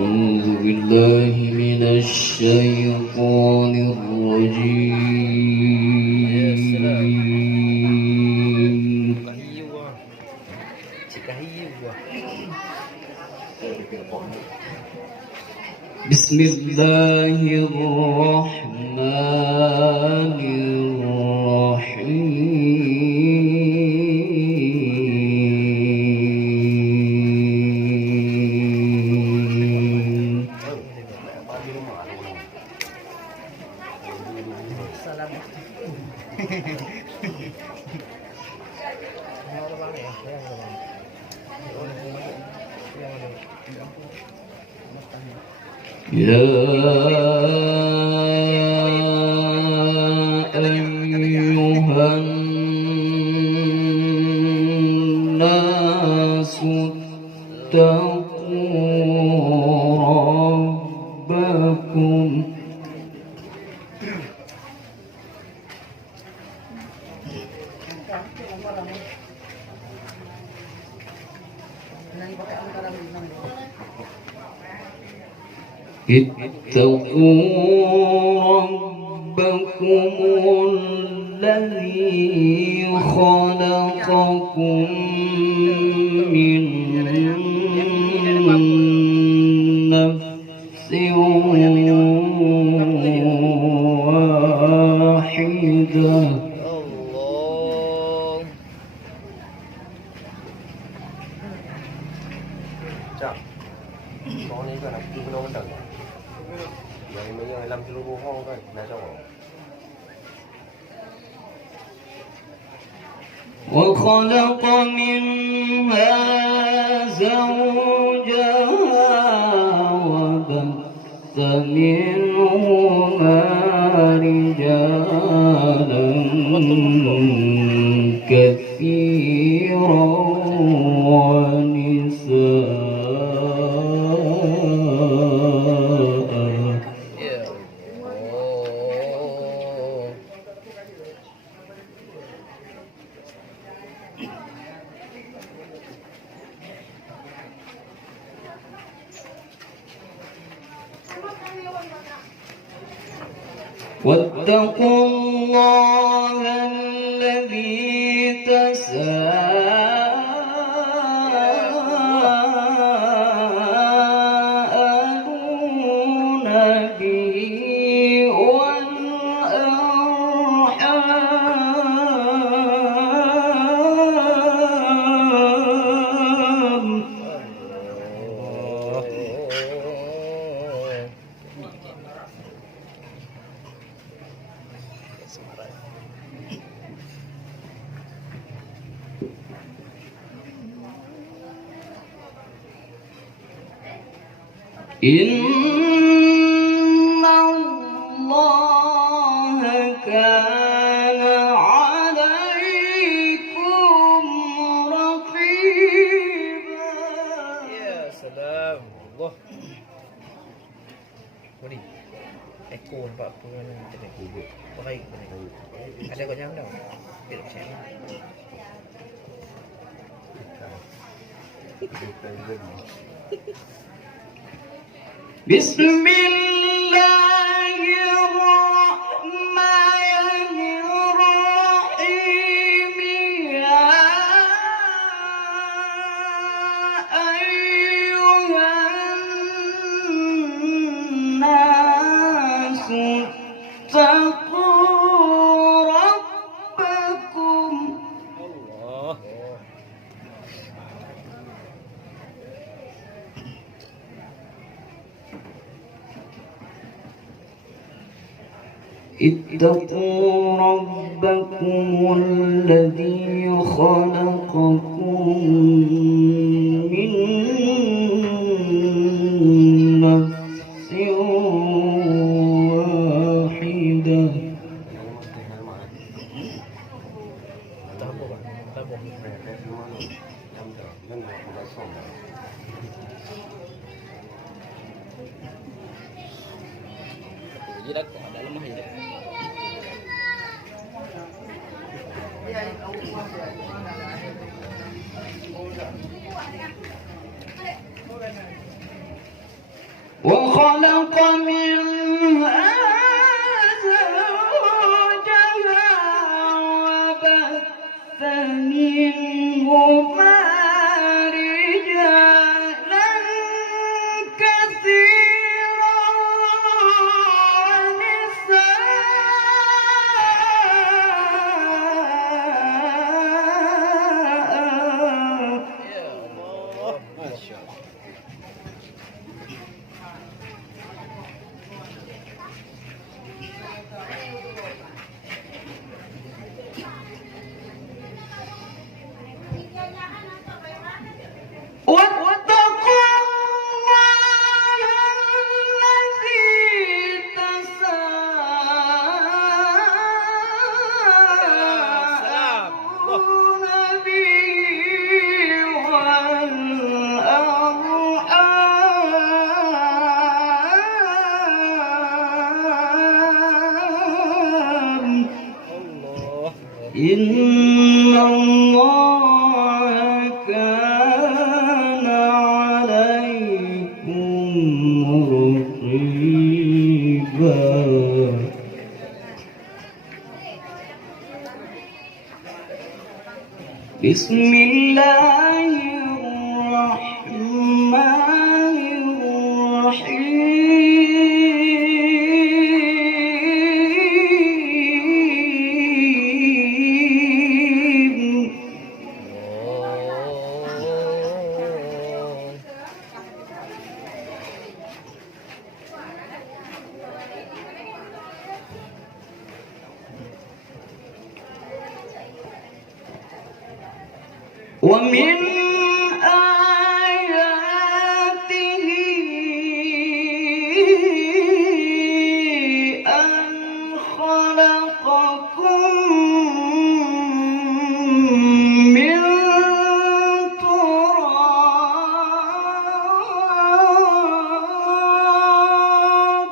أعوذ بالله من الشيطان الرجيم. بسم الله الرحمن الرحيم. يا أيها الناس اتقوا ربكم الذي خلقكم من نفس واحدة. وخلق منها زوجها وبث منهما رجالا كثيرا ونساء. واتقوا الله الذي تساءلون به والأرحام. إن الله كان عليكم رقيبا. يا سلام الله. Boleh. Echo nampak apa mana internet. Baik. Ada kau jangan dah. Dia share. Bismillahirrahmanirrahim. Ya ayyuhan nasu taqu rabbakum. Allah. اتقوا ربكم الذي خلقكم من نفس واحدة. Jadi dah ada lemah je. خلق منها زوجها وبث منهما رجالا كثيرا واتقوا الله الذي تساءلون به والأرحام إن الله كان عليكم رقيبا بسم الله الرحمن الرحيم ومن آياته أن خلقكم من تراب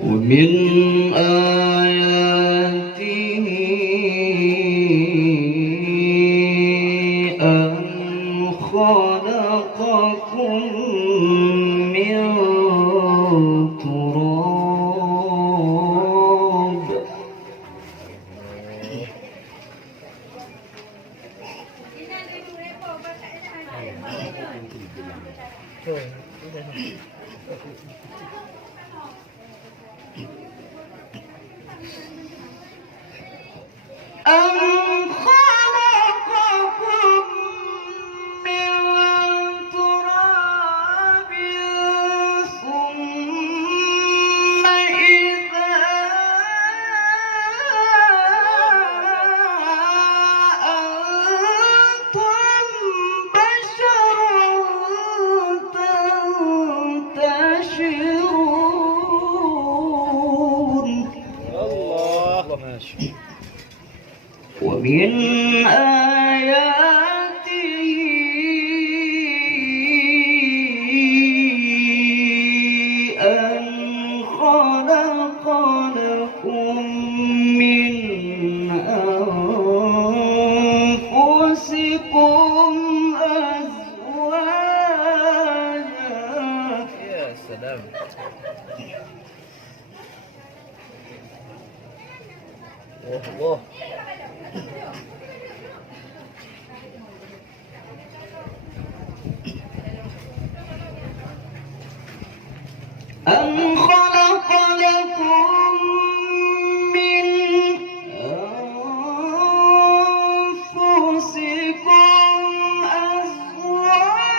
ومن آياته أن خلقكم من تراب أن خلقكم من تراب ثم إذا أنتم بشر تنتشرون ومن آياته أن خلق لكم من أنفسكم أزواجا يا سلام الله أن خلق لكم من أنفسكم أزواجا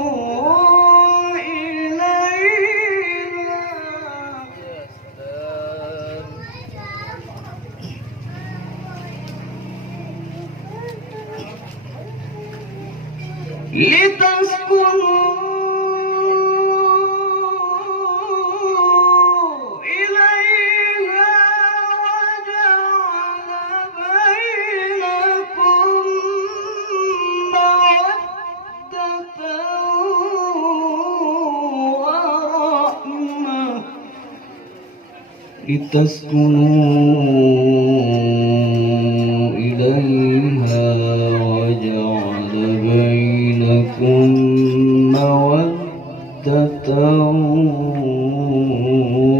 لتسكنوا إليها لتسكنوا إليها وجعل بينكم مودة لتسكنوا إليها وجعل بينكم مودة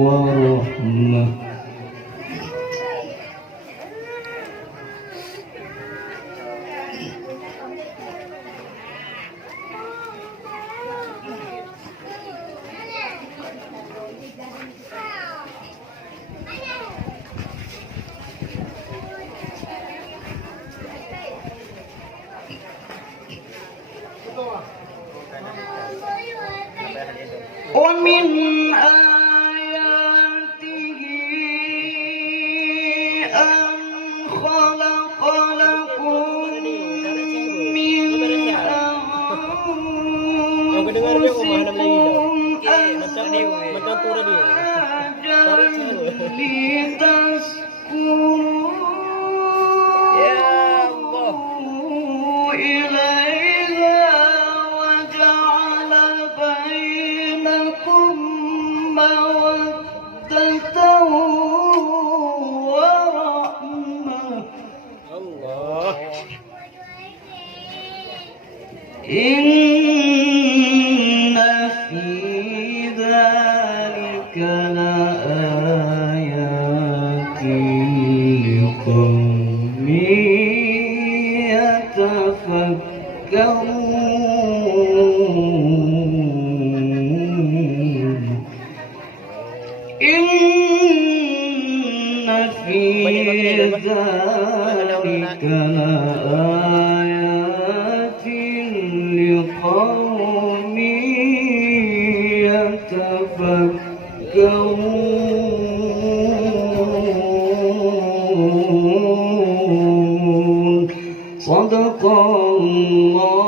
ورحمة ومن آياته أن خلق لكم من أنفسكم أزواجا لتسكنوا إليها وجعل بينكم مودة ورحمة إن في ذلك لآيات لقوم يتفكرون إن في ذلك لآيات لقوم يتفكرون صدق الله